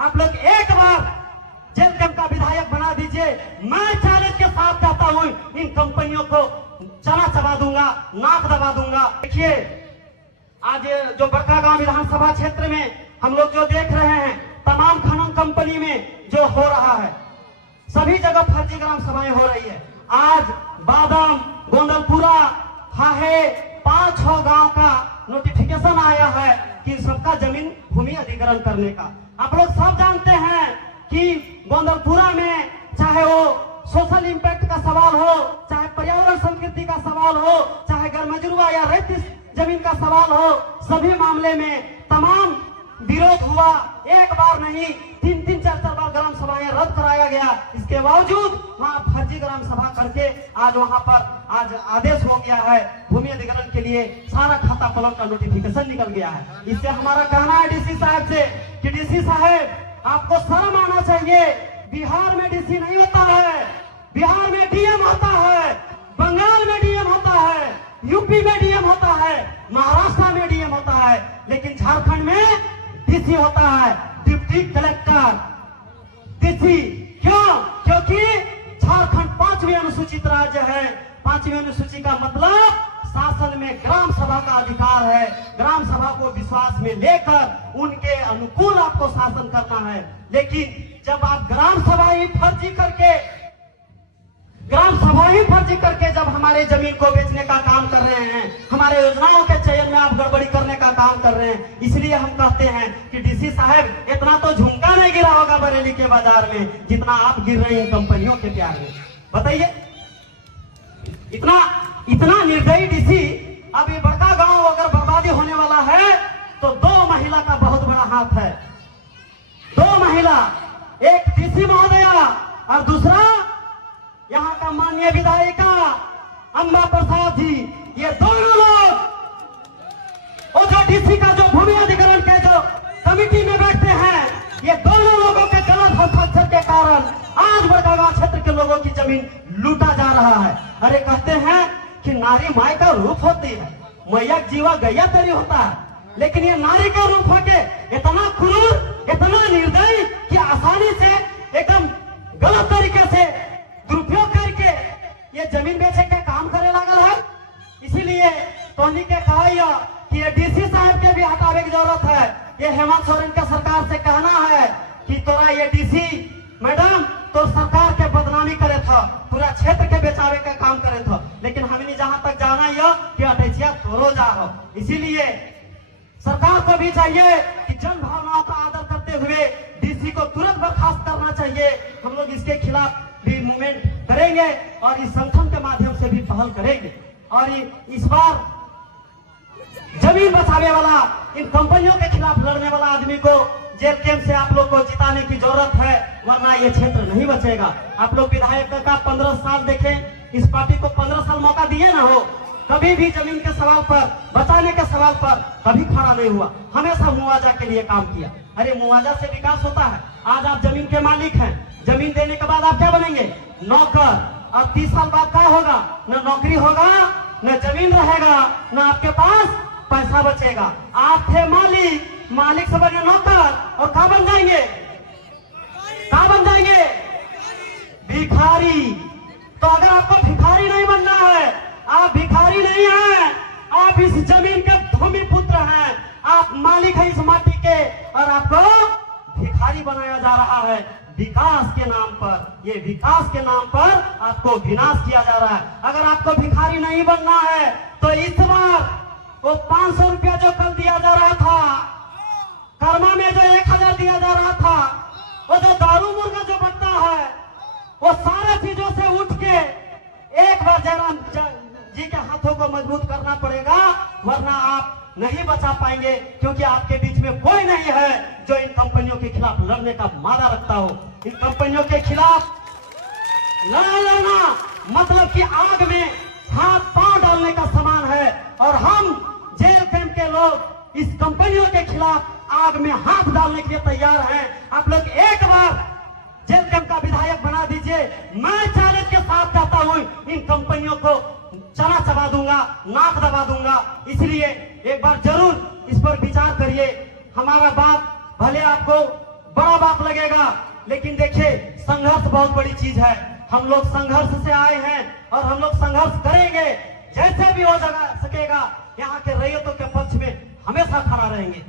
आप लोग एक बार जेल कैंप का विधायक बना दीजिए। मैं चैलेंज के साथ कहता हूं, इन कंपनियों को चना चबा दूंगा, नाक दबा दूंगा। देखिए आज जो बड़कागांव विधानसभा क्षेत्र में हम लोग जो देख रहे हैं, तमाम खनन कंपनी में जो हो रहा है, सभी जगह फर्जी ग्राम सभाएं हो रही है। आज बादाम, गोंदलपुरा, हाहे 5-6 गांव का नोटिफिकेशन आया है कि सबका जमीन भूमि अधिग्रहण करने का। आप लोग सब जानते हैं कि गोंदलपुरा में चाहे वो सोशल इंपैक्ट का सवाल हो, चाहे पर्यावरण संस्कृति का सवाल हो, चाहे गरमजुरवा या रेतिस जमीन का सवाल हो, सभी मामले में तमाम विरोध हुआ। एक बार नहीं, 3-3, 4-4 बार ग्राम सभाएं रद्द कराया गया। इसके बावजूद वहां फर्जी ग्राम सभा करके आज वहां पर आज आदेश हो गया है, भूमि अधिग्रहण के लिए सारा खाता पलट का नोटिफिकेशन निकल गया है। इससे हमारा कहना है डीसी साहब से कि डीसी साहब आपको शर्म आना चाहिए। बिहार में डीसी नहीं होता है, बिहार में डीएम होता है, बंगाल में डीएम होता है, यूपी में डीएम होता है, महाराष्ट्र में डीएम होता है, लेकिन झारखंड में डीसी होता है, डिप्टी कलेक्टर। डीसी क्यों? क्योंकि झारखंड 5वीं अनुसूचित राज्य है। 5वीं अनुसूची का मतलब शासन में ग्राम सभा का अधिकार है। ग्राम सभा को विश्वास में लेकर उनके अनुकूल आपको शासन करना है। लेकिन जब आप ग्राम सभा ही फर्जी करके जब हमारे जमीन को बेचने का काम कर रहे हैं, हमारे योजनाओं के चयन में आप गड़बड़ी करने का काम कर रहे हैं, इसलिए हम कहते हैं कि डीसी साहब इतना तो झुमका नहीं गिरा होगा बरेली के बाजार में जितना आप गिर रहे हैं कंपनियों के प्यार में। बताइए, इतना निर्दयी डीसी। अब ये बड़का गांव अगर बर्बादी होने वाला है तो 2 महिला का बहुत बड़ा हाथ है। 2 महिला, एक डीसी महोदया और दूसरा यहाँ का माननीय विधायिका अम्बा प्रसाद जी। ये दोनों लोग, और जो डीसी का जो भूमि अधिग्रहण के जो कमिटी में बैठते हैं, ये दोनों लोगों के गलत हस्ताक्षर के कारण आज बड़कागांव क्षेत्र के लोगों की जमीन लूटा जा रहा है। अरे कहते हैं कि नारी माई का रूप होती है, मैया जीवा गैया तेरी होता है, लेकिन ये नारी का रूप होके इतना क्रूर, इतना निर्दयी कि आसानी से एकदम गलत तरीके से दुरुपयोग करके ये जमीन बेचे के काम करे लागल है। इसीलिए तोहनी के कहा कि ये डीसी साहब के भी हटावे की जरूरत है। ये हेमंत सोरेन के सरकार से कहना है कि तोरा ये डीसी मैडम तो सरकार के बदनामी करे था, पूरा क्षेत्र के बेचावे का काम करे था, लेकिन हमने जहां तक जाना यह कि अटैचिया तोरो जा हो। इसीलिए सरकार को भी चाहिए कि जन भावनाओं का आदर करते हुए डीसी को तुरंत बर्खास्त करना चाहिए। हम लोग इसके खिलाफ भी मूवमेंट करेंगे और इस संगठन के माध्यम से भी पहल करेंगे। और इस बार जमीन बचाने वाला, इन कंपनियों के खिलाफ लड़ने वाला आदमी को जेल कैंप से आप लोग को जिताने की जरूरत है, वरना ये क्षेत्र नहीं बचेगा। आप लोग विधायक का 15 साल देखें, इस पार्टी को 15 साल मौका दिए ना हो, कभी भी जमीन के सवाल पर, बचाने के सवाल पर कभी खड़ा नहीं हुआ, हमेशा मुआवजा के लिए काम किया। अरे मुआवजा से विकास होता है। आज आप जमीन के मालिक हैं, जमीन देने के बाद आप क्या बनेंगे? नौकर। और 30 साल बाद क्या होगा? न नौकरी होगा, न जमीन रहेगा, न आपके पास पैसा बचेगा। आप थे मालिक, मालिक से बने नौकर, और क्या बन जाएंगे? क्या बन जाएंगे? भिखारी। तो अगर आपको भिखारी नहीं बनना है, आप भिखारी नहीं हैं, आप इस जमीन के भूमि पुत्र हैं, आप मालिक हैं इस माटी के, और आपको भिखारी बनाया जा रहा है विकास के नाम पर। ये विकास के नाम पर आपको विनाश किया जा रहा है। अगर आपको भिखारी नहीं बनना है तो इस बार वो 500 रुपया जो कल दिया जा रहा था, कर्मा में जो 1000 दिया जा रहा था, वो जो दारू मुर्गा जो बटता है, वो सारे चीजों से उठ के एक बार जयराम जी के हाथों को मजबूत करना पड़ेगा, वरना आप नहीं बचा पाएंगे। क्योंकि आपके बीच में कोई नहीं है जो इन कंपनियों के खिलाफ लड़ने का मादा रखता हो। इन कंपनियों के खिलाफ लड़ना मतलब कि आग में हाथ पांव डालने का समान है। और हम जेल कैंप के लोग इस कंपनियों के खिलाफ आग में हाथ डालने के लिए तैयार हैं। आप लोग एक बार जेल कैंप का विधायक बना दीजिए। मैं चैलेंज के साथ कहता हूं, इन कंपनियों को चना चबा दूंगा, नाक दबा दूंगा। इसलिए एक बार जरूर इस पर विचार करिए। हमारा बात भले आपको बड़ा बात लगेगा, लेकिन देखिए संघर्ष बहुत बड़ी चीज है। हम लोग संघर्ष से आए हैं और हम लोग संघर्ष करेंगे, जैसे भी हो सकेगा यहाँ के रैयतों के पक्ष में हमेशा खड़ा रहेंगे।